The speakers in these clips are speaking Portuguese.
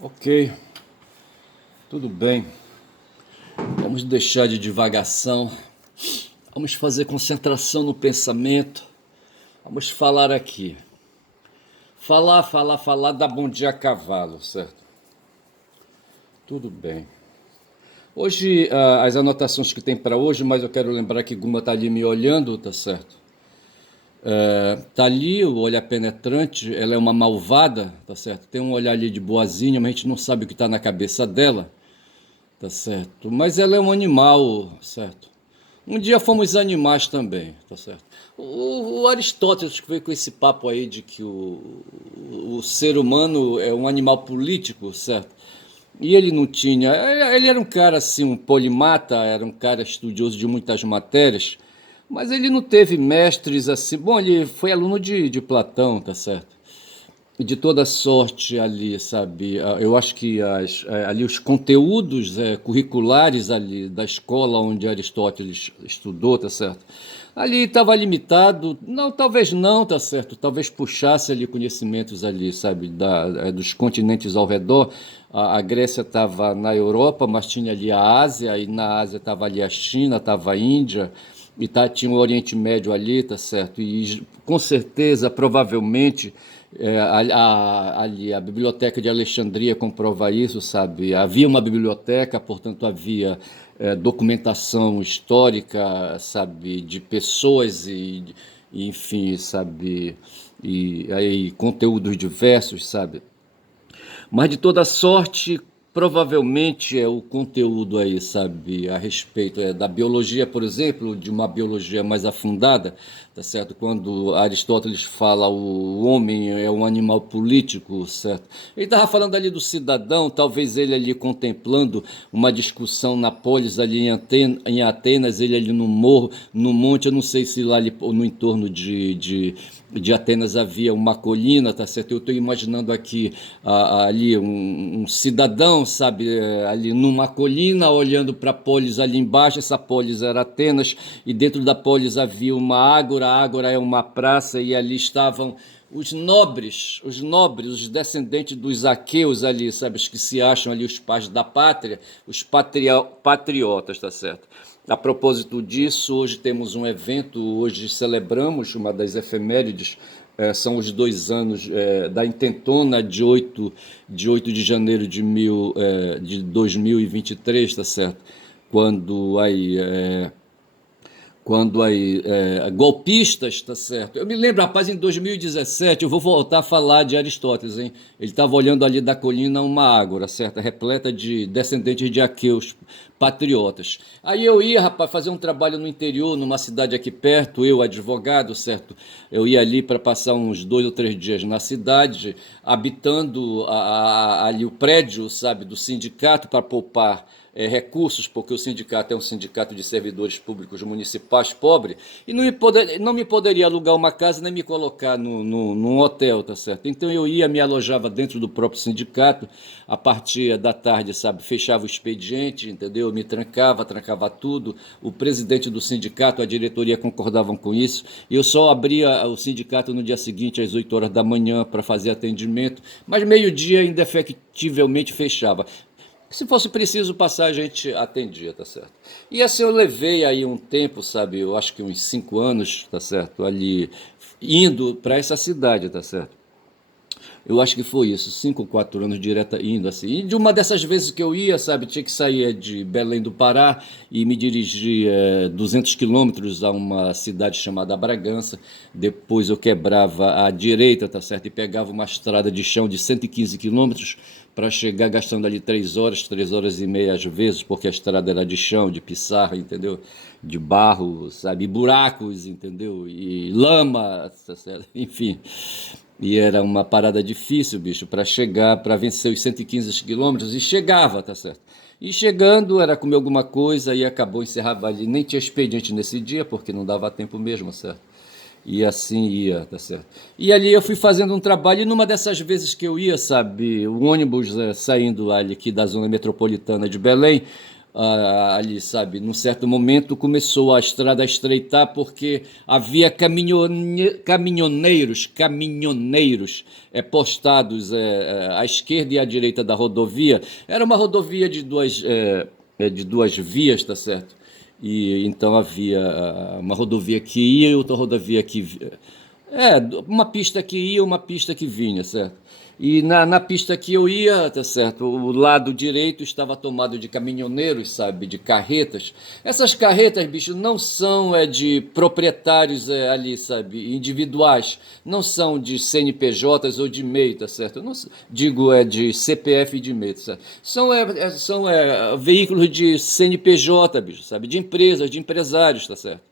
Ok, tudo bem. Vamos deixar de divagação. Vamos fazer concentração no pensamento. Vamos falar aqui. Falar, dá bom dia a cavalo, certo? Tudo bem. Hoje, as anotações que tem para hoje, mas eu quero lembrar que Guma tá ali me olhando, tá certo? Tá ali, o olhar penetrante, ela é uma malvada, tá certo? Tem um olhar ali de boazinha, mas a gente não sabe o que tá na cabeça dela. Tá certo. Mas ela é um animal, certo? Um dia fomos animais também, tá certo? O Aristóteles que veio com esse papo aí de que o ser humano é um animal político, certo? E ele não tinha. Ele era um cara assim, um polimata, era um cara estudioso de muitas matérias, mas ele não teve mestres assim. Bom, ele foi aluno de Platão, tá certo? De toda sorte ali, sabe? Eu acho que ali os conteúdos curriculares ali da escola onde Aristóteles estudou, tá certo? Ali estava limitado, não, talvez não, tá certo? Talvez puxasse ali conhecimentos ali, sabe, dos continentes ao redor. A Grécia estava na Europa, mas tinha ali a Ásia, e na Ásia estava ali a China, estava a Índia, e tinha o Oriente Médio ali, tá certo? E com certeza, provavelmente, ali a biblioteca de Alexandria comprova isso, sabe? Havia uma biblioteca, portanto havia documentação histórica, sabe, de pessoas enfim, sabe, e aí conteúdos diversos, sabe? Mas de toda sorte, provavelmente é o conteúdo aí, sabe, a respeito da biologia, por exemplo, de uma biologia mais afundada, tá certo? Quando Aristóteles fala o homem é um animal político, certo? Ele estava falando ali do cidadão, talvez ele ali contemplando uma discussão na polis ali em Atenas, ele ali no morro, no monte, eu não sei se lá ali, no entorno de Atenas havia uma colina, tá certo? Eu estou imaginando aqui ali um cidadão, sabe, ali numa colina, olhando para a polis ali embaixo. Essa polis era Atenas, e dentro da polis havia uma ágora. A ágora é uma praça, e ali estavam os descendentes dos aqueus ali, sabe, os que se acham ali os pais da pátria, os patriotas, tá certo? A propósito disso, hoje temos um evento, hoje celebramos uma das efemérides, são os 2 anos da intentona de 8 de janeiro de 2023, tá certo? Quando aí golpistas, tá certo? Eu me lembro, rapaz, em 2017, eu vou voltar a falar de Aristóteles, hein? Ele estava olhando ali da colina uma ágora, certo? Repleta de descendentes de aqueus, patriotas. Aí eu ia, rapaz, fazer um trabalho no interior, numa cidade aqui perto, eu, advogado, certo? Eu ia ali para passar uns 2 ou 3 dias na cidade, habitando ali o prédio, sabe, do sindicato para poupar recursos, porque o sindicato é um sindicato de servidores públicos municipais pobre, e não me poderia alugar uma casa nem me colocar num hotel, tá certo? Então eu ia, me alojava dentro do próprio sindicato, a partir da tarde, sabe, fechava o expediente, entendeu? Me trancava tudo, o presidente do sindicato, a diretoria concordavam com isso, e eu só abria o sindicato no dia seguinte, às 8 horas da manhã, para fazer atendimento, mas meio-dia indefectivelmente fechava. Se fosse preciso passar, a gente atendia, tá certo? E assim eu levei aí um tempo, sabe? Eu acho que uns 5 anos, tá certo? Ali indo para essa cidade, tá certo? Eu acho que foi isso, 5 ou 4 anos direta indo assim. E de uma dessas vezes que eu ia, sabe, tinha que sair de Belém do Pará e me dirigir 200 quilômetros a uma cidade chamada Bragança. Depois eu quebrava à direita, tá certo? E pegava uma estrada de chão de 115 quilômetros para chegar gastando ali 3 horas, 3 horas e meia às vezes, porque a estrada era de chão, de pissarra, entendeu? De barro, sabe? E buracos, entendeu? E lama, tá certo? Enfim. E era uma parada difícil, bicho, para chegar, para vencer os 115 quilômetros, e chegava, tá certo? E chegando, era comer alguma coisa e acabou, encerrava ali. Nem tinha expediente nesse dia, porque não dava tempo mesmo, certo? E assim ia, tá certo? E ali eu fui fazendo um trabalho, e numa dessas vezes que eu ia, sabe, o ônibus saindo ali aqui da zona metropolitana de Belém, ali, sabe, num certo momento começou a estrada a estreitar porque havia caminhoneiros postados à esquerda e à direita da rodovia. Era uma rodovia de duas vias, tá certo? E então havia uma rodovia que ia e outra rodovia que uma pista que ia, uma pista que vinha, certo? E na pista que eu ia, tá certo? O lado direito estava tomado de caminhoneiros, sabe? De carretas. Essas carretas, bicho, não são de proprietários ali, sabe? Individuais. Não são de CNPJs ou de MEI, tá certo? Eu não digo de CPF e de MEI, tá certo? São veículos de CNPJ, bicho, sabe? De empresas, de empresários, tá certo?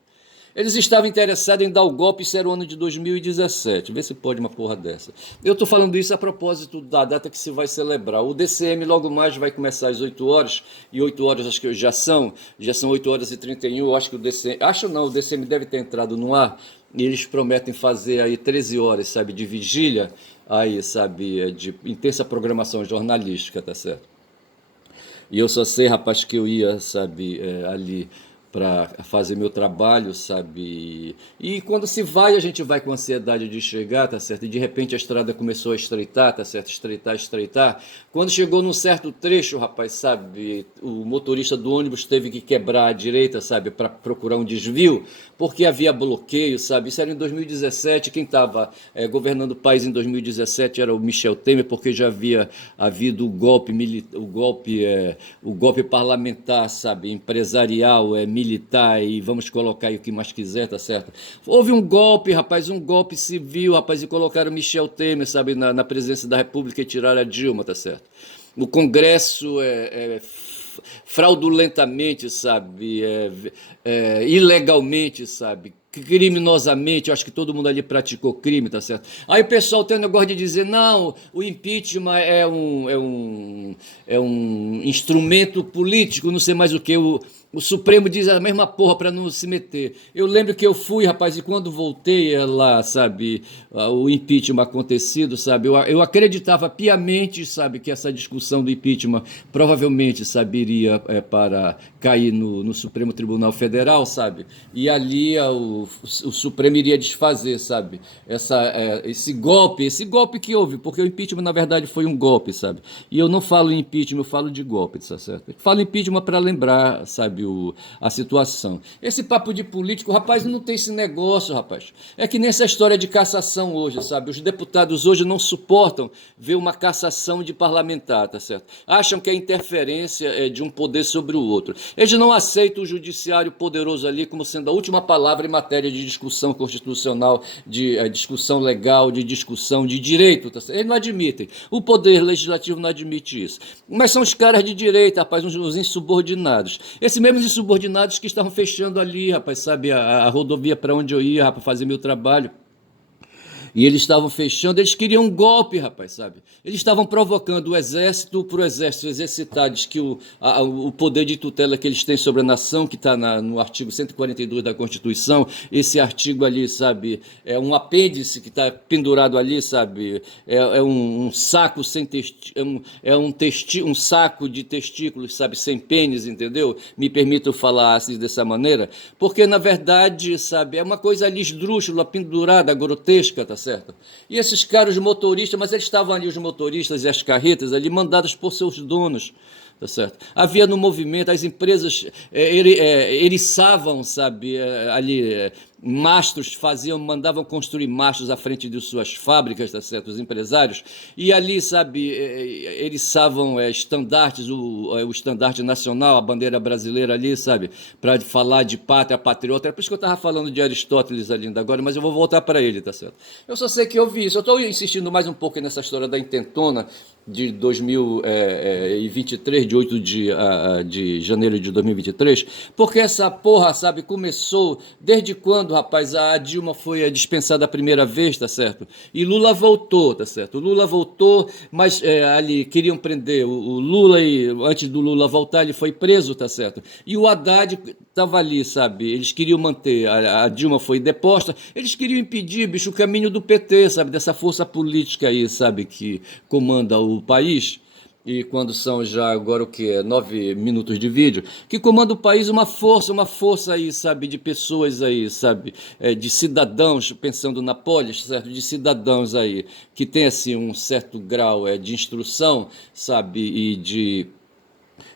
Eles estavam interessados em dar o golpe, isso era o ano de 2017. Vê se pode uma porra dessa. Eu estou falando isso a propósito da data que se vai celebrar. O DCM logo mais vai começar às 8 horas, e 8 horas acho que já são 8 horas e 31. Eu acho que o DCM. Acho não, o DCM deve ter entrado no ar, e eles prometem fazer aí 13 horas, sabe, de vigília, aí, sabe, de intensa programação jornalística, tá certo? E eu só sei, rapaz, que eu ia, sabe, ali para fazer meu trabalho, sabe? E quando se vai, a gente vai com ansiedade de chegar, tá certo? E de repente a estrada começou a estreitar, tá certo? Estreitar, estreitar. Quando chegou num certo trecho, rapaz, sabe? O motorista do ônibus teve que quebrar à direita, sabe? Para procurar um desvio, porque havia bloqueio, sabe? Isso era em 2017. Quem estava governando o país em 2017 era o Michel Temer, porque já havia havido o golpe parlamentar, sabe? Empresarial, militar, e vamos colocar aí o que mais quiser, tá certo? Houve um golpe, rapaz, um golpe civil, rapaz, e colocaram Michel Temer, sabe, na presidência da República, e tiraram a Dilma, tá certo? O Congresso fraudulentamente, sabe, ilegalmente, sabe, criminosamente, eu acho que todo mundo ali praticou crime, tá certo? Aí o pessoal tem o negócio de dizer, não, o impeachment é um instrumento político, não sei mais o que, o Supremo diz a mesma porra para não se meter. Eu lembro que eu fui, rapaz, e quando voltei lá, sabe, o impeachment acontecido, sabe, eu acreditava piamente, sabe, que essa discussão do impeachment provavelmente, sabe, iria para cair no Supremo Tribunal Federal, sabe, e ali o Supremo iria desfazer, sabe, esse golpe que houve, porque o impeachment na verdade foi um golpe, sabe, e eu não falo em impeachment, eu falo de golpe, tá certo? Eu falo impeachment para lembrar, sabe, a situação. Esse papo de político, rapaz, não tem esse negócio, rapaz. É que nessa história de cassação hoje, sabe? Os deputados hoje não suportam ver uma cassação de parlamentar, tá certo? Acham que é interferência de um poder sobre o outro. Eles não aceitam o judiciário poderoso ali como sendo a última palavra em matéria de discussão constitucional, de discussão legal, de discussão de direito, tá certo? Eles não admitem. O poder legislativo não admite isso. Mas são os caras de direita, rapaz, os insubordinados. Esses mesmos insubordinados que estavam fechando ali, rapaz, sabe, a rodovia para onde eu ia, rapaz, fazer meu trabalho. E eles estavam fechando, eles queriam um golpe, rapaz, sabe? Eles estavam provocando o exército para o exército exercitar, diz que o poder de tutela que eles têm sobre a nação, que está no artigo 142 da Constituição, esse artigo ali, sabe, é um apêndice que está pendurado ali, sabe, é um saco sem um saco de testículos, sabe, sem pênis, entendeu? Me permitam falar assim dessa maneira, porque na verdade, sabe, é uma coisa ali esdrúxula, pendurada, grotesca, tá certo? E esses caras, os motoristas, mas eles estavam ali, os motoristas e as carretas ali, mandadas por seus donos, tá certo? Havia no movimento, as empresas eriçavam, sabe, ali mastros, mandavam construir mastros à frente de suas fábricas, tá certo? Os empresários, e ali, sabe, eriçavam estandartes, o estandarte nacional, a bandeira brasileira ali, sabe, para falar de pátria, patriota. É por isso que eu estava falando de Aristóteles ali ainda agora, mas eu vou voltar para ele, tá certo? Eu só sei que eu vi isso. Eu estou insistindo mais um pouco nessa história da intentona de 2023, de 8 de janeiro de 2023, porque essa porra, sabe, começou desde quando, rapaz, a Dilma foi dispensada a primeira vez, tá certo? E Lula voltou, tá certo? O Lula voltou, mas ali queriam prender o Lula e antes do Lula voltar ele foi preso, tá certo? E o Haddad estava ali, sabe? Eles queriam manter, a Dilma foi deposta, eles queriam impedir, bicho, o caminho do PT, sabe? Dessa força política aí, sabe? Que comanda o país. e quando são já agora o que é 9 minutos de vídeo, que comanda o país uma força aí, sabe, de pessoas aí, sabe, de cidadãos, pensando na polis, certo, de cidadãos aí, que tem assim um certo grau de instrução, sabe,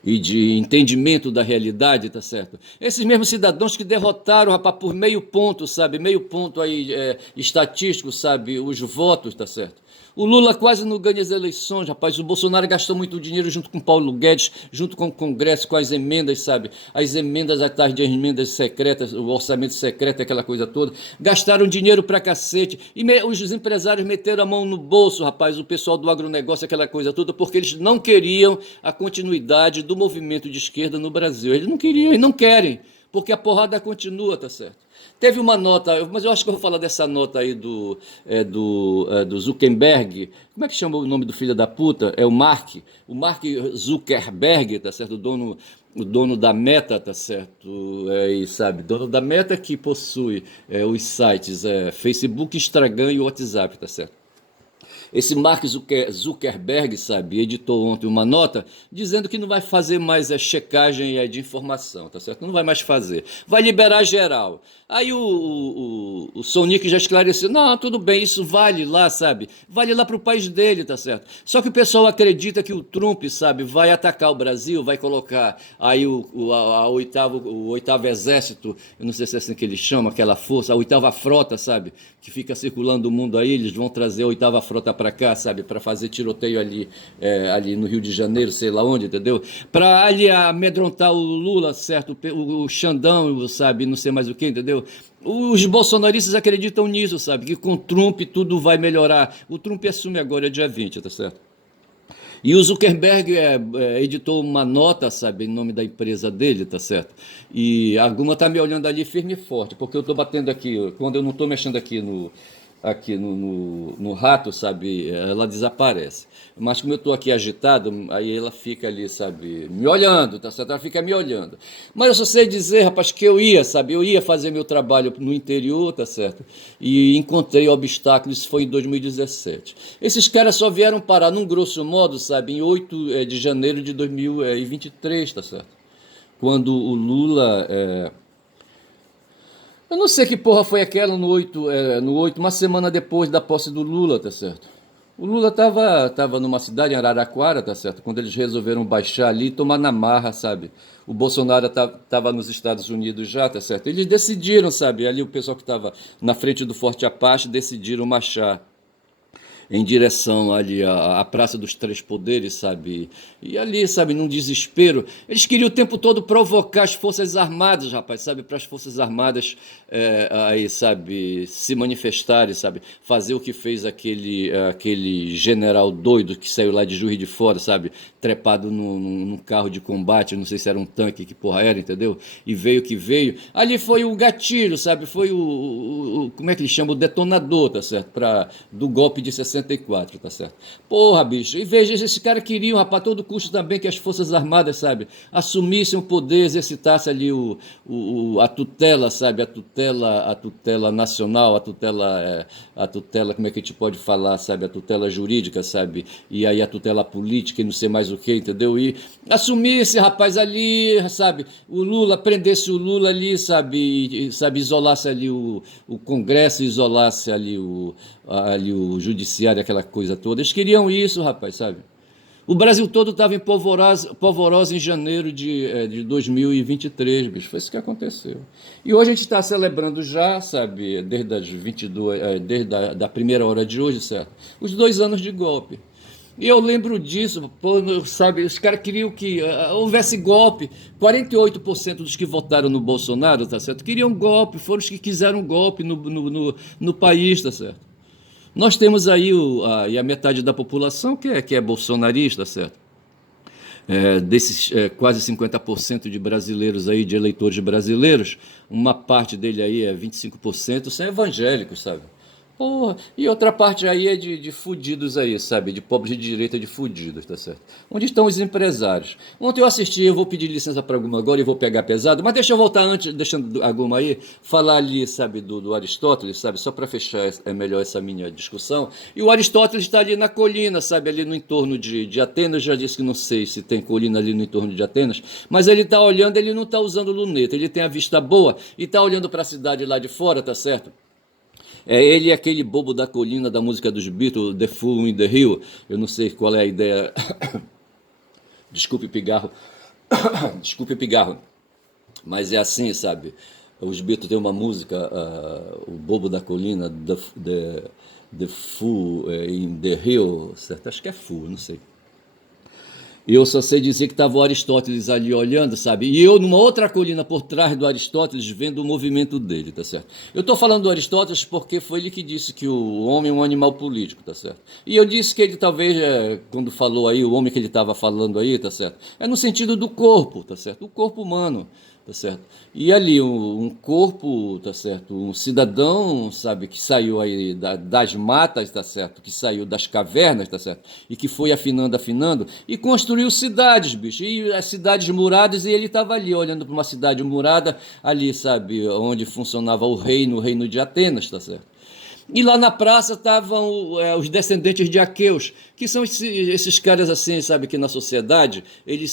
e de entendimento da realidade, tá certo? Esses mesmos cidadãos que derrotaram, rapaz, por meio ponto, sabe? Meio ponto aí estatístico, sabe? Os votos, tá certo? O Lula quase não ganha as eleições, rapaz. O Bolsonaro gastou muito dinheiro junto com Paulo Guedes, junto com o Congresso, com as emendas, sabe? As emendas atrás de emendas secretas, o orçamento secreto, aquela coisa toda. Gastaram dinheiro pra cacete. E os empresários meteram a mão no bolso, rapaz, o pessoal do agronegócio, aquela coisa toda, porque eles não queriam a continuidade do movimento de esquerda no Brasil. Eles não queriam e não querem, porque a porrada continua, tá certo? Teve uma nota, mas eu acho que eu vou falar dessa nota aí do Zuckerberg. Como é que chama o nome do filho da puta? É o Mark Zuckerberg, tá certo? O dono da Meta, tá certo? E sabe, dono da Meta que possui os sites Facebook, Instagram e WhatsApp, tá certo? Esse Mark Zuckerberg, sabe, editou ontem uma nota dizendo que não vai fazer mais a checagem de informação, tá certo? Não vai mais fazer. Vai liberar geral. Aí o Sonic já esclareceu, não, tudo bem, isso vale lá, sabe? Vale lá para o país dele, tá certo? Só que o pessoal acredita que o Trump, sabe, vai atacar o Brasil, vai colocar aí o oitavo exército, eu não sei se é assim que eles chamam, aquela força, a oitava frota, sabe? Que fica circulando o mundo aí, eles vão trazer a oitava frota para cá, sabe? Para fazer tiroteio ali no Rio de Janeiro, sei lá onde, entendeu? Para ali amedrontar o Lula, certo? O Xandão, sabe? Não sei mais o que, entendeu? Os bolsonaristas acreditam nisso, sabe? Que com o Trump tudo vai melhorar. O Trump assume agora, dia 20, tá certo? E o Zuckerberg editou uma nota, sabe, em nome da empresa dele, tá certo? E a Guma tá me olhando ali firme e forte, porque eu tô batendo aqui, quando eu não tô mexendo aqui no rato, sabe, ela desaparece. Mas como eu estou aqui agitado, aí ela fica ali, sabe, me olhando, tá certo? Ela fica me olhando. Mas eu só sei dizer, rapaz, que eu ia fazer meu trabalho no interior, tá certo? E encontrei obstáculos, isso foi em 2017. Esses caras só vieram parar, num grosso modo, sabe, em 8 de janeiro de 2023, tá certo? Quando o Lula eu não sei que porra foi aquela no 8, uma semana depois da posse do Lula, tá certo? O Lula tava numa cidade, em Araraquara, tá certo? Quando eles resolveram baixar ali e tomar na marra, sabe? O Bolsonaro tava nos Estados Unidos já, tá certo? Eles decidiram, sabe? Ali o pessoal que tava na frente do Forte Apache decidiram marchar em direção ali à Praça dos Três Poderes, sabe? E ali, sabe, num desespero, eles queriam o tempo todo provocar as Forças Armadas, rapaz, sabe? Para as Forças Armadas aí, sabe, se manifestarem, sabe? Fazer o que fez aquele general doido que saiu lá de Juiz de Fora, sabe? Trepado num carro de combate, não sei se era um tanque, que porra era, entendeu? E veio que veio. Ali foi o gatilho, sabe? Foi como é que ele chama? O detonador, tá certo? Do golpe de 64, tá certo? Porra, bicho. E veja, esses caras queriam, rapaz, a todo custo também que as Forças Armadas, sabe? Assumissem o poder, exercitassem ali a tutela, sabe? A tutela nacional, a tutela, como é que a gente pode falar, sabe? A tutela jurídica, sabe? E aí a tutela política e não sei mais o que, entendeu? E assumisse, rapaz, ali, sabe? O Lula, prendesse o Lula ali, sabe? Isolasse ali o Congresso, isolasse ali o judiciário, aquela coisa toda. Eles queriam isso, rapaz, sabe? O Brasil todo estava em polvorosa em janeiro de 2023, bicho. Foi isso que aconteceu. E hoje a gente está celebrando já, sabe, desde as 22, desde da primeira hora de hoje, certo? Os 2 anos de golpe. E eu lembro disso, pô, sabe, os caras queriam que houvesse golpe. 48% dos que votaram no Bolsonaro, tá certo? Queriam golpe, foram os que quiseram golpe no país, tá certo? Nós temos aí a metade da população que é bolsonarista, certo? Desses quase 50% de brasileiros aí, de eleitores brasileiros, uma parte dele aí 25%, são evangélicos, sabe? Porra. E outra parte aí é de fudidos aí, sabe? De pobres de direita, de fudidos, tá certo? Onde estão os empresários? Ontem eu assisti, eu vou pedir licença para alguma agora e vou pegar pesado, mas deixa eu voltar antes, deixando alguma aí, falar ali, sabe, do Aristóteles, sabe? Só para fechar é melhor essa minha discussão. E o Aristóteles está ali na colina, sabe? Ali no entorno de Atenas, já disse que não sei se tem colina ali no entorno de Atenas, mas ele está olhando, ele não está usando luneta, ele tem a vista boa e está olhando para a cidade lá de fora, tá certo? É ele e aquele bobo da colina da música dos Beatles, The Fool in the Hill. Eu não sei qual é a ideia. Desculpe, pigarro. Desculpe, pigarro. Mas é assim, sabe? Os Beatles têm uma música, o bobo da colina, the Fool in the Hill, certo? Acho que é Fool, não sei. E eu só sei dizer que estava o Aristóteles ali olhando, sabe? E eu numa outra colina por trás do Aristóteles vendo o movimento dele, tá certo? Eu estou falando do Aristóteles porque foi ele que disse que o homem é um animal político, tá certo? E eu disse que ele talvez, quando falou aí, o homem que ele estava falando aí, tá certo? É no sentido do corpo, tá certo? O corpo humano, tá certo? E ali um corpo, tá certo? Um cidadão, sabe, que saiu aí das matas, tá certo? Que saiu das cavernas, tá certo? E que foi afinando, afinando e construiu cidades, bicho. E as cidades muradas, e ele estava ali olhando para uma cidade murada ali, sabe, onde funcionava o reino de Atenas, tá certo? E lá na praça estavam os descendentes de Aqueus, que são esses caras assim, sabe, que na sociedade eles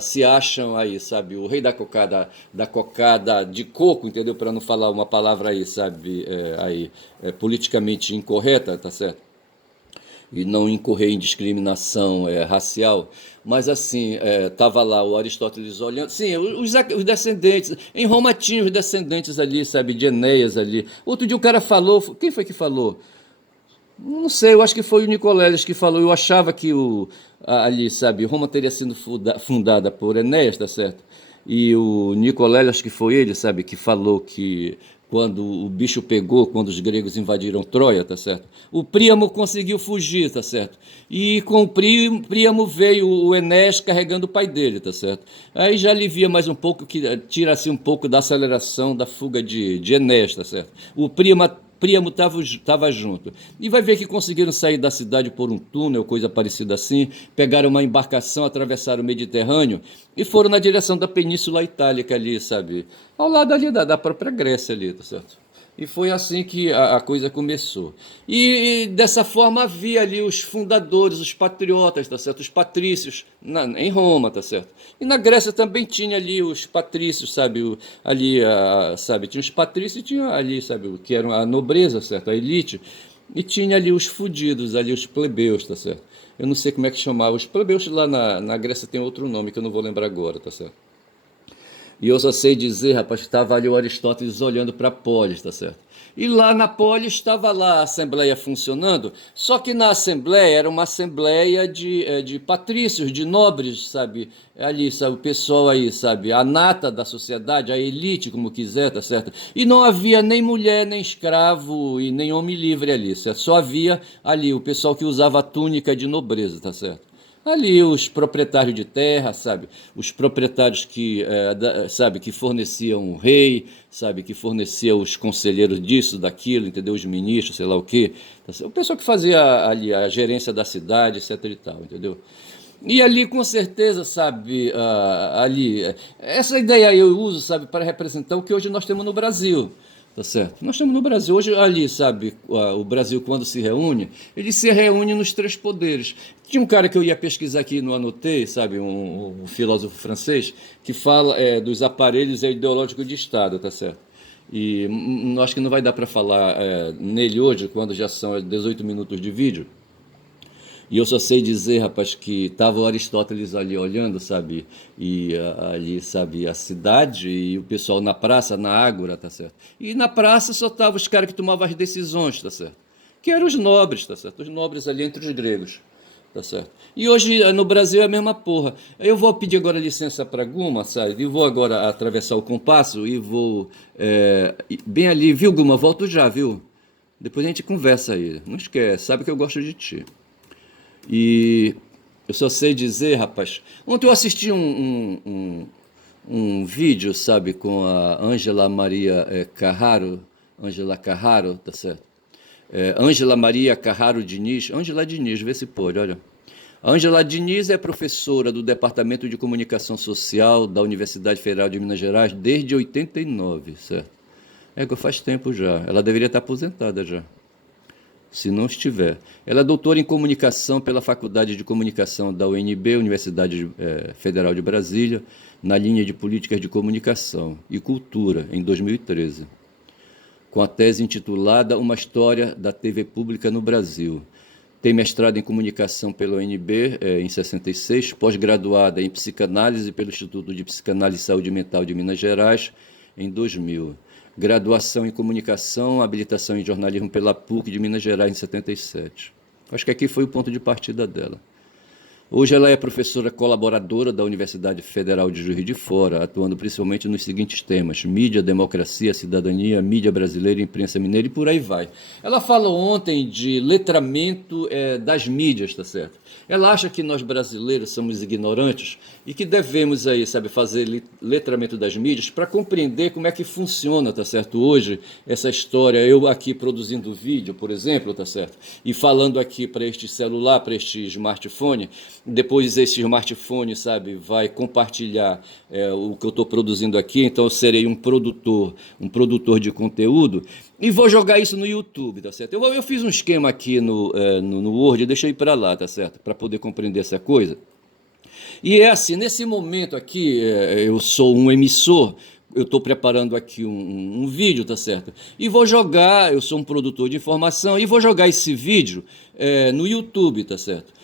se acham aí, sabe, o rei da cocada de coco, entendeu? Para não falar uma palavra aí, sabe, politicamente incorreta, tá certo? E não incorrer em discriminação racial, mas assim, estava lá o Aristóteles olhando, sim, os descendentes, em Roma tinha os descendentes ali, sabe, de Enéas ali. Outro dia o cara falou, quem foi que falou? Não sei, eu acho que foi o Nicoleles que falou, eu achava que ali, sabe, Roma teria sido fundada por Enéas, tá certo? E o Nicoleles, acho que foi ele, sabe, que falou que quando o bicho pegou, quando os gregos invadiram Troia, tá certo? O Príamo conseguiu fugir, tá certo? E com o Príamo veio o Enéas carregando o pai dele, tá certo? Aí já alivia mais um pouco, que tira-se um pouco da aceleração da fuga de Enéas, tá certo? O Príamo estava junto. E vai ver que conseguiram sair da cidade por um túnel, coisa parecida assim, pegaram uma embarcação, atravessaram o Mediterrâneo e foram na direção da Península Itálica ali, sabe? Ao lado ali da própria Grécia ali, tá certo? E foi assim que a coisa começou. E dessa forma havia ali os fundadores, os patriotas, tá certo? Os patrícios em Roma, tá certo? E na Grécia também tinha ali os patrícios, sabe? Sabe? Tinha os patrícios e tinha ali, sabe? O que era a nobreza, certo? A elite. E tinha ali os fudidos, ali os plebeus, tá certo? Eu não sei como é que chamava. Os plebeus lá na Grécia tem outro nome que eu não vou lembrar agora, tá certo? E eu só sei dizer, rapaz, que estava ali o Aristóteles olhando para a polis, tá certo? E lá na polis estava lá a assembleia funcionando, só que na assembleia era uma assembleia de patrícios, de nobres, sabe? Ali, sabe, o pessoal aí, sabe? A nata da sociedade, a elite, como quiser, tá certo? E não havia nem mulher, nem escravo e nem homem livre ali, certo? Só havia ali o pessoal que usava a túnica de nobreza, tá certo? Ali os proprietários de terra, sabe? Os proprietários sabe, que forneciam o rei, sabe, que forneciam os conselheiros disso, daquilo, entendeu? Os ministros, sei lá o quê. O pessoal que fazia ali a gerência da cidade, etc e tal, entendeu? E ali, com certeza, sabe, essa ideia eu uso, sabe, para representar o que hoje nós temos no Brasil. Tá certo? Nós estamos no Brasil. Hoje, ali, sabe, o Brasil, quando se reúne, ele se reúne nos três poderes. Tinha um cara que eu ia pesquisar aqui, não anotei, sabe, um filósofo francês, que fala dos aparelhos ideológicos de Estado, tá certo? E acho que não vai dar para falar nele hoje, quando já são 18 minutos de vídeo. E eu só sei dizer, rapaz, que tava o Aristóteles ali olhando, sabe? E ali, sabe, a cidade e o pessoal na praça, na ágora, tá certo? E na praça só tava os caras que tomavam as decisões, tá certo? Que eram os nobres, tá certo? Os nobres ali entre os gregos, tá certo? E hoje no Brasil é a mesma porra. Eu vou pedir agora licença para Guma, sabe? E vou agora atravessar o compasso e vou bem ali, viu, Guma? Volto já, viu? Depois a gente conversa aí. Não esquece, sabe que eu gosto de ti. E eu só sei dizer, rapaz. Ontem eu assisti um vídeo, sabe, com a Ângela Maria Carraro, tá certo? Ângela Maria Carraro Diniz, Ângela Diniz, vê se pode, olha. Ângela Diniz é professora do Departamento de Comunicação Social da Universidade Federal de Minas Gerais desde 89, certo? Faz tempo já. Ela deveria estar aposentada já, se não estiver. Ela é doutora em comunicação pela Faculdade de Comunicação da UNB, Universidade Federal de Brasília, na linha de Políticas de Comunicação e Cultura, em 2013, com a tese intitulada Uma História da TV Pública no Brasil. Tem mestrado em Comunicação pela UNB em 66, pós-graduada em Psicanálise pelo Instituto de Psicanálise e Saúde Mental de Minas Gerais, em 2000. Graduação em Comunicação, habilitação em Jornalismo pela PUC de Minas Gerais, em 77. Acho que aqui foi o ponto de partida dela. Hoje ela é professora colaboradora da Universidade Federal de Juiz de Fora, atuando principalmente nos seguintes temas: mídia, democracia, cidadania, mídia brasileira, imprensa mineira e por aí vai. Ela falou ontem de letramento das mídias, tá certo? Ela acha que nós brasileiros somos ignorantes e que devemos aí, sabe, fazer letramento das mídias para compreender como é que funciona, tá certo? Hoje, essa história, eu aqui produzindo vídeo, por exemplo, tá certo? E falando aqui para este celular, para este smartphone. Depois esse smartphone, sabe, vai compartilhar o que eu estou produzindo aqui, então eu serei um produtor de conteúdo e vou jogar isso no YouTube, tá certo? Eu fiz um esquema aqui no Word, deixa eu ir para lá, tá certo? Para poder compreender essa coisa. E é assim, nesse momento aqui, eu sou um emissor, eu estou preparando aqui um vídeo, tá certo? E vou jogar, eu sou um produtor de informação, e vou jogar esse vídeo no YouTube, tá certo?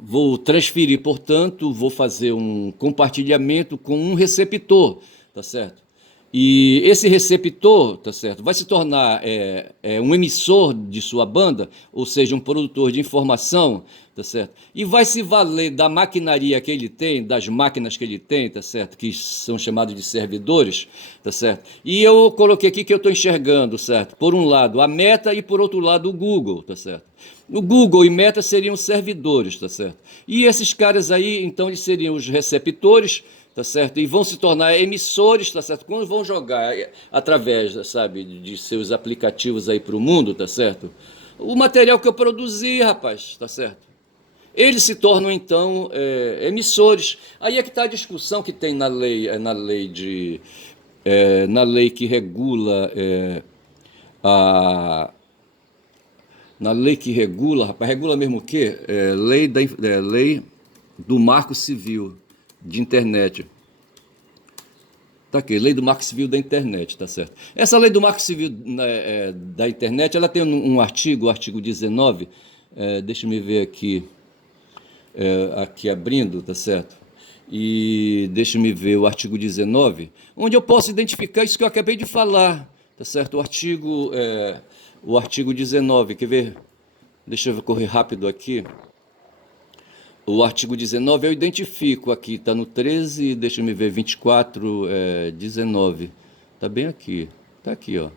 Vou transferir, portanto, vou fazer um compartilhamento com um receptor, tá certo? E esse receptor, tá certo, vai se tornar um emissor de sua banda, ou seja, um produtor de informação, tá certo? E vai se valer da maquinaria que ele tem, das máquinas que ele tem, tá certo? Que são chamados de servidores, tá certo? E eu coloquei aqui que eu estou enxergando, certo? Por um lado a Meta e por outro lado o Google, tá certo? O Google e Meta seriam servidores, tá certo? E esses caras aí, então, eles seriam os receptores, tá certo? E vão se tornar emissores, tá certo? Quando vão jogar através, sabe, de seus aplicativos aí para o mundo, tá certo? O material que eu produzi, rapaz, tá certo? Eles se tornam, então, emissores. Aí é que está a discussão que tem na lei que regula na lei que regula, rapaz, regula mesmo o quê? Lei do Marco Civil de Internet. Tá aqui, Lei do Marco Civil da Internet, tá certo? Essa Lei do Marco Civil da Internet, ela tem um artigo, o artigo 19, deixa eu me ver aqui, aqui abrindo, tá certo? E deixa eu me ver o artigo 19, onde eu posso identificar isso que eu acabei de falar, tá certo? O artigo 19, quer ver? Deixa eu correr rápido aqui. O artigo 19 eu identifico aqui, está no 13, deixa eu ver, 24, 19. Está bem aqui, está aqui, ó.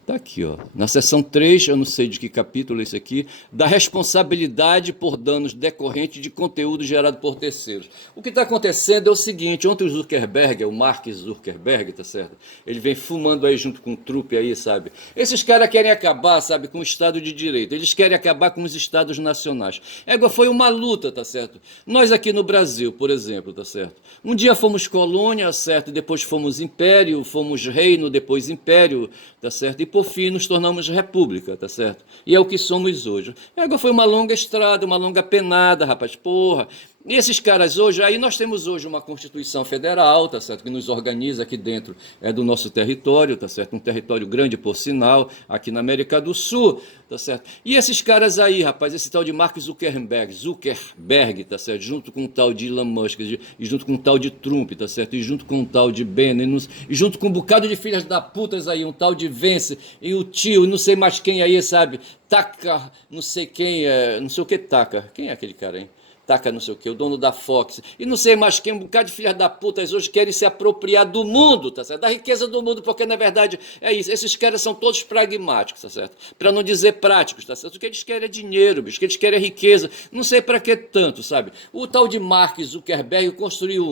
Está aqui, ó. Na seção 3, eu não sei de que capítulo é esse aqui, da responsabilidade por danos decorrentes de conteúdo gerado por terceiros. O que está acontecendo é o seguinte: ontem o Zuckerberg, o Mark Zuckerberg, tá certo? Ele vem fumando aí junto com o trupe aí, sabe? Esses caras querem acabar, sabe, com o Estado de Direito. Eles querem acabar com os Estados nacionais. Foi uma luta, tá certo? Nós aqui no Brasil, por exemplo, tá certo? Um dia fomos colônia, certo? Depois fomos império, fomos reino, depois império, tá certo? E por fim nos tornamos república, tá certo? E é o que somos hoje. Foi uma longa estrada, uma longa penada, rapaz, porra. E esses caras hoje, aí nós temos hoje uma Constituição Federal, tá certo? Que nos organiza aqui dentro do nosso território, tá certo? Um território grande, por sinal, aqui na América do Sul, tá certo? E esses caras aí, rapaz, esse tal de Mark Zuckerberg, tá certo? Junto com o tal de Elon Musk, e junto com o tal de Trump, tá certo? E junto com o tal de Bannon, e junto com um bocado de filhas da putas aí, um tal de Vence, e o tio, e não sei mais quem aí, sabe? Taca, não sei quem, não sei o que Taca. Quem é aquele cara, hein? taca não sei o quê, o dono da Fox, e não sei mais quem, um bocado de filhas da puta hoje querem se apropriar do mundo, tá certo? Da riqueza do mundo, porque na verdade é isso, esses caras são todos pragmáticos, tá certo? Para não dizer práticos, tá certo? O que eles querem é dinheiro, bicho, o que eles querem é riqueza, não sei para que tanto, sabe? O tal de Mark Zuckerberg construiu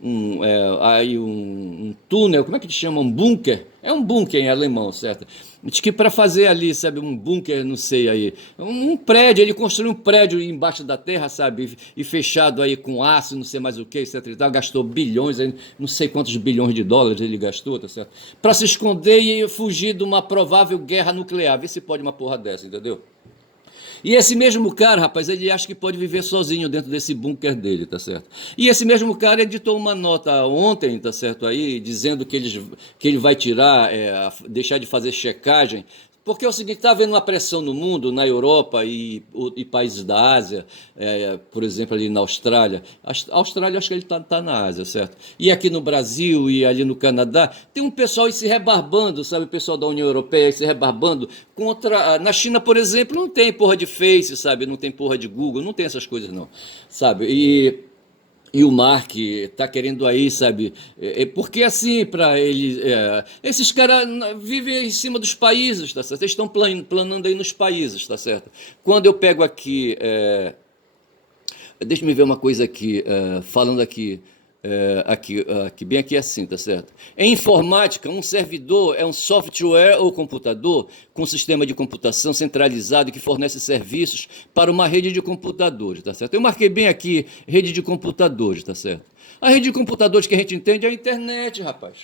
um túnel, como é que te chama? Um bunker? É um bunker em alemão, certo? Diz que para fazer ali, sabe, um bunker, não sei aí, um prédio, ele construiu um prédio embaixo da terra, sabe, e fechado aí com aço, não sei mais o que, etc. E tal, gastou bilhões, não sei quantos bilhões de dólares ele gastou, tá certo? Para se esconder e fugir de uma provável guerra nuclear. Vê se pode uma porra dessa, entendeu? E esse mesmo cara, rapaz, ele acha que pode viver sozinho dentro desse bunker dele, tá certo? E esse mesmo cara editou uma nota ontem, tá certo, aí, dizendo que ele vai tirar, deixar de fazer checagem, porque é o seguinte, está havendo uma pressão no mundo, na Europa e países da Ásia, por exemplo, ali na Austrália. A Austrália, acho que ele está na Ásia, certo? E aqui no Brasil e ali no Canadá, tem um pessoal aí se rebarbando, sabe? O pessoal da União Europeia se rebarbando contra. Na China, por exemplo, não tem porra de Face, sabe? Não tem porra de Google, não tem essas coisas, não, sabe? E o Mark está querendo aí, sabe? Porque assim, para ele. Esses caras vivem em cima dos países, tá certo? Eles estão planando aí nos países, tá certo? Quando eu pego aqui. Deixa eu ver uma coisa aqui, falando aqui. Bem aqui assim, tá certo? Em informática, um servidor é um software ou computador com sistema de computação centralizado que fornece serviços para uma rede de computadores, tá certo? Eu marquei bem aqui rede de computadores, tá certo? A rede de computadores que a gente entende é a internet, rapaz.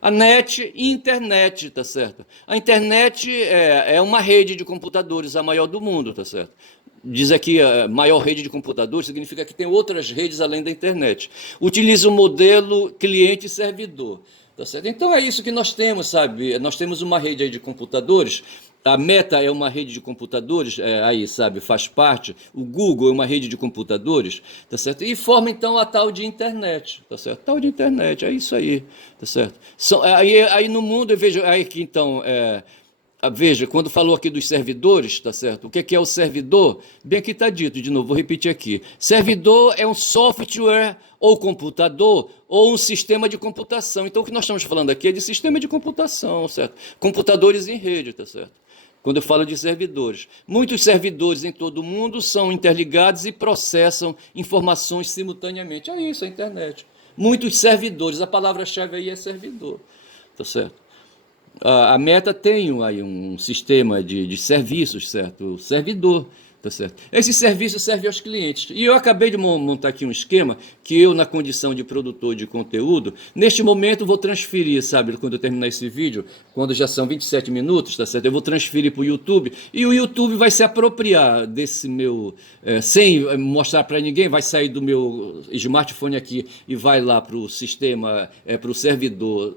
A net e internet, tá certo? A internet é uma rede de computadores, a maior do mundo, tá certo? Diz aqui a maior rede de computadores, significa que tem outras redes além da internet. Utiliza o modelo cliente e servidor. Tá certo? Então é isso que nós temos, sabe? Nós temos uma rede aí de computadores. A Meta é uma rede de computadores, aí, sabe, faz parte. O Google é uma rede de computadores, tá certo? E forma então a tal de internet, tá certo? Tal de internet, é isso aí, tá certo? Aí no mundo eu vejo aí que então veja, quando falou aqui dos servidores, tá certo? O que é o servidor? Bem, aqui está dito, de novo, vou repetir aqui. Servidor é um software ou computador ou um sistema de computação. Então, o que nós estamos falando aqui é de sistema de computação, certo? Computadores em rede, tá certo? Quando eu falo de servidores. Muitos servidores em todo o mundo são interligados e processam informações simultaneamente. É isso, a internet. Muitos servidores, a palavra-chave aí é servidor, tá certo? A Meta tem aí um sistema de serviços, certo? O servidor, tá certo? Esse serviço serve aos clientes. E eu acabei de montar aqui um esquema que eu, na condição de produtor de conteúdo, neste momento vou transferir, sabe? Quando eu terminar esse vídeo, quando já são 27 minutos, tá certo? Eu vou transferir para o YouTube e o YouTube vai se apropriar desse meu, sem mostrar para ninguém, vai sair do meu smartphone aqui e vai lá para o sistema, para o servidor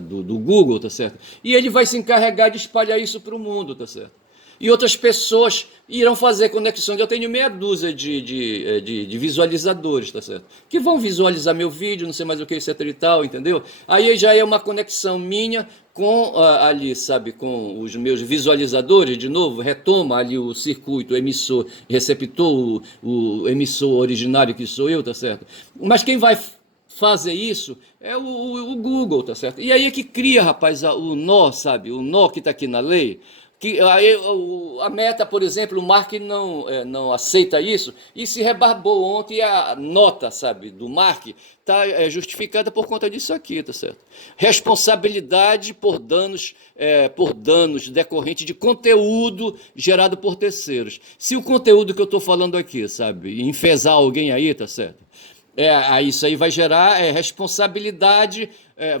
do Google, tá certo? E ele vai se encarregar de espalhar isso para o mundo, tá certo? E outras pessoas irão fazer conexões. Eu tenho meia dúzia de visualizadores, tá certo? Que vão visualizar meu vídeo, não sei mais o que, etc e tal, entendeu? Aí já é uma conexão minha com ali, sabe, com os meus visualizadores, de novo, retoma ali o circuito, o emissor, receptor, o emissor originário que sou eu, tá certo? Mas quem vai fazer isso é o Google, tá certo? E aí é que cria, rapaz, o nó, sabe? O nó que está aqui na lei, que a Meta, por exemplo, o Mark não aceita isso e se rebarbou ontem. A nota, sabe, do Mark está justificada por conta disso aqui, tá certo? Responsabilidade por danos decorrentes de conteúdo gerado por terceiros. Se o conteúdo que eu estou falando aqui, sabe, enfesar alguém aí, tá certo? Isso aí vai gerar responsabilidade,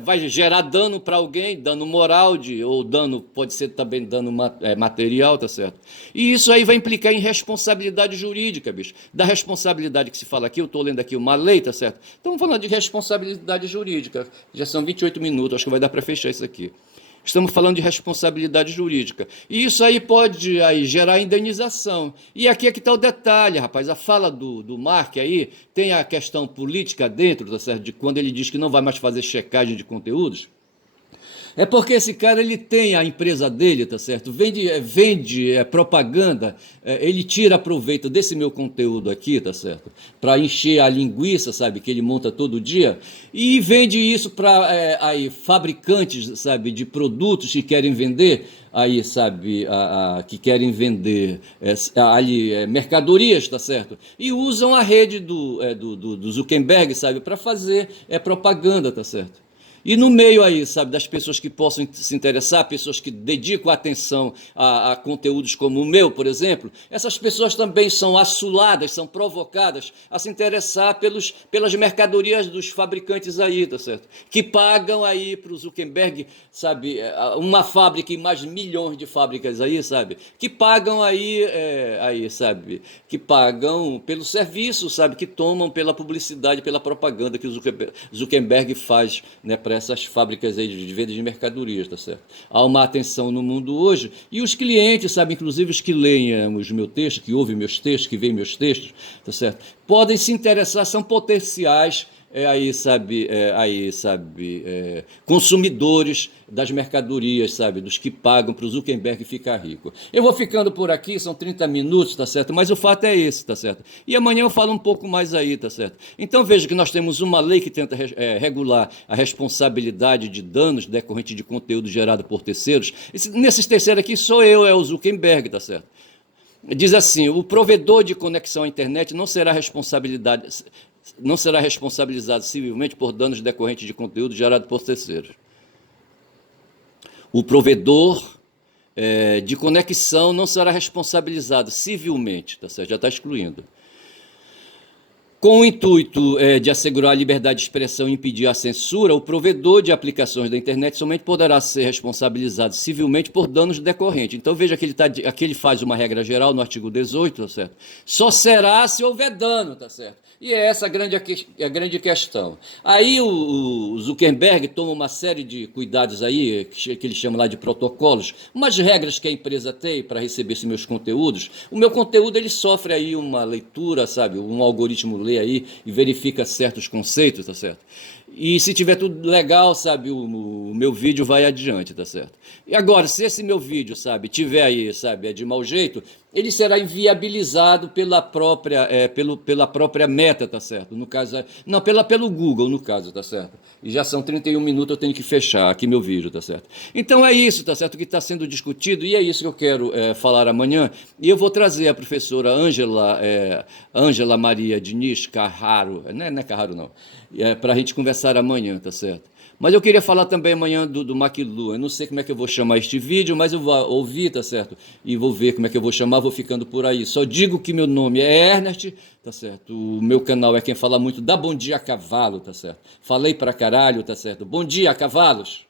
vai gerar dano para alguém, dano moral, ou dano, pode ser também dano material, tá certo? E isso aí vai implicar em responsabilidade jurídica, bicho. Da responsabilidade que se fala aqui, eu estou lendo aqui uma lei, tá certo? Estamos falando de responsabilidade jurídica, já são 28 minutos, acho que vai dar para fechar isso aqui. Estamos falando de responsabilidade jurídica. E isso aí pode gerar indenização. E aqui é que está o detalhe, rapaz. A fala do Mark aí tem a questão política dentro, tá certo? De quando ele diz que não vai mais fazer checagem de conteúdos. É porque esse cara ele tem a empresa dele, tá certo? Vende propaganda, ele tira proveito desse meu conteúdo aqui, tá certo? Para encher a linguiça, sabe, que ele monta todo dia, e vende isso para aí fabricantes, sabe, de produtos que querem vender, aí, sabe, que querem vender ali mercadorias, tá certo? E usam a rede do Zuckerberg, sabe, para fazer propaganda, tá certo? E no meio aí, sabe, das pessoas que possam se interessar, pessoas que dedicam atenção a conteúdos como o meu, por exemplo, essas pessoas também são assuladas, são provocadas a se interessar pelas mercadorias dos fabricantes aí, tá certo? Que pagam aí para o Zuckerberg, sabe, uma fábrica e mais milhões de fábricas aí, sabe, que pagam aí, sabe, que pagam pelo serviço, sabe, que tomam pela publicidade, pela propaganda que o Zuckerberg faz, né, para essas fábricas aí de venda de mercadorias, tá certo? Há uma atenção no mundo hoje, e os clientes, sabe, inclusive os que leem os meus textos, que ouvem meus textos, que veem meus textos, tá certo? Podem se interessar, são potenciais consumidores das mercadorias, sabe, dos que pagam para o Zuckerberg ficar rico. Eu vou ficando por aqui, são 30 minutos, tá certo? Mas o fato é esse, tá certo? E amanhã eu falo um pouco mais aí, tá certo? Então veja que nós temos uma lei que tenta regular a responsabilidade de danos decorrente de conteúdo gerado por terceiros. Nesses terceiros aqui sou eu, é o Zuckerberg, tá certo? Diz assim: o provedor de conexão à internet não será responsabilizado civilmente por danos decorrentes de conteúdo gerado por terceiros. O provedor de conexão não será responsabilizado civilmente, tá certo? Já está excluindo. Com o intuito de assegurar a liberdade de expressão e impedir a censura, o provedor de aplicações da internet somente poderá ser responsabilizado civilmente por danos decorrentes. Então veja que aqui ele faz uma regra geral no artigo 18, tá certo? Só será se houver dano, tá certo? E é essa a grande questão. Aí o Zuckerberg toma uma série de cuidados aí, que ele chama lá de protocolos, umas regras que a empresa tem para receber esses meus conteúdos. O meu conteúdo ele sofre aí uma leitura, sabe, um algoritmo lê aí e verifica certos conceitos, tá certo? E se tiver tudo legal, sabe, o meu vídeo vai adiante, tá certo? E agora, se esse meu vídeo, sabe, tiver aí, sabe, de mau jeito, ele será inviabilizado pela própria Meta, tá certo? No caso, não, pelo Google, no caso, tá certo? E já são 31 minutos, eu tenho que fechar aqui meu vídeo, tá certo? Então é isso, tá certo, que está sendo discutido, e é isso que eu quero falar amanhã, e eu vou trazer a professora Ângela Maria Diniz Carraro, não é Carraro não, para a gente conversar amanhã, tá certo? Mas eu queria falar também amanhã do McLuhan. Eu não sei como é que eu vou chamar este vídeo, mas eu vou ouvir, tá certo? E vou ver como é que eu vou chamar, vou ficando por aí. Só digo que meu nome é Ernest, tá certo? O meu canal é quem fala muito, dá bom dia a cavalo, tá certo? Falei pra caralho, tá certo? Bom dia, cavalos!